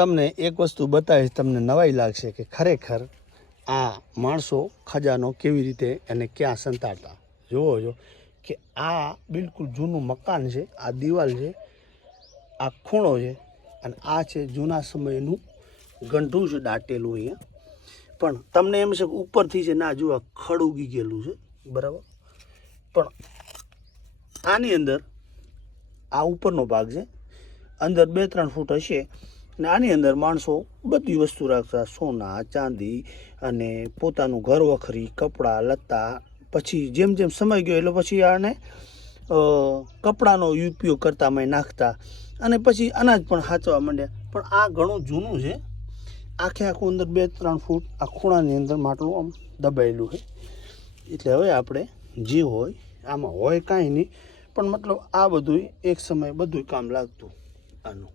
તમને એક વસ્તુ બતાવીશ, તમને નવાઈ લાગશે કે ખરેખર આ માણસો ખજાનો કેવી રીતે અને ક્યાં સંતાડતા. જુઓ જો કે આ બિલકુલ જૂનું મકાન છે, આ દિવાલ છે, આ ખૂણો છે અને આ છે જૂના સમયનું ગંઠું છે, દાટેલું અહીંયા. પણ તમને એમ છે કે ઉપરથી છે ના જુઓ ખડ ઉગી ગયેલું છે, બરાબર? પણ આની અંદર આ ઉપરનો ભાગ છે, અંદર બે ત્રણ ફૂટ હશે અને આની અંદર માણસો બધી વસ્તુ રાખતા, સોના, ચાંદી અને પોતાનું ઘર વખરી, કપડાં, લત્તા, પછી જેમ જેમ સમય ગયો એટલે પછી આને કપડાનો ઉપયોગ કરતા મેં નાખતા. અને પછી અનાજ પણ સાચવા માંડ્યા. પણ આ ઘણું જૂનું છે. આખે આખું અંદર બે ત્રણ ફૂટ આ ખૂણાની અંદર માટલું આમ દબાયેલું છે. એટલે હવે આપણે જે હોય, આમાં હોય કાંઈ નહીં. પણ મતલબ આ બધું એક સમય બધું કામ લાગતું. આનું.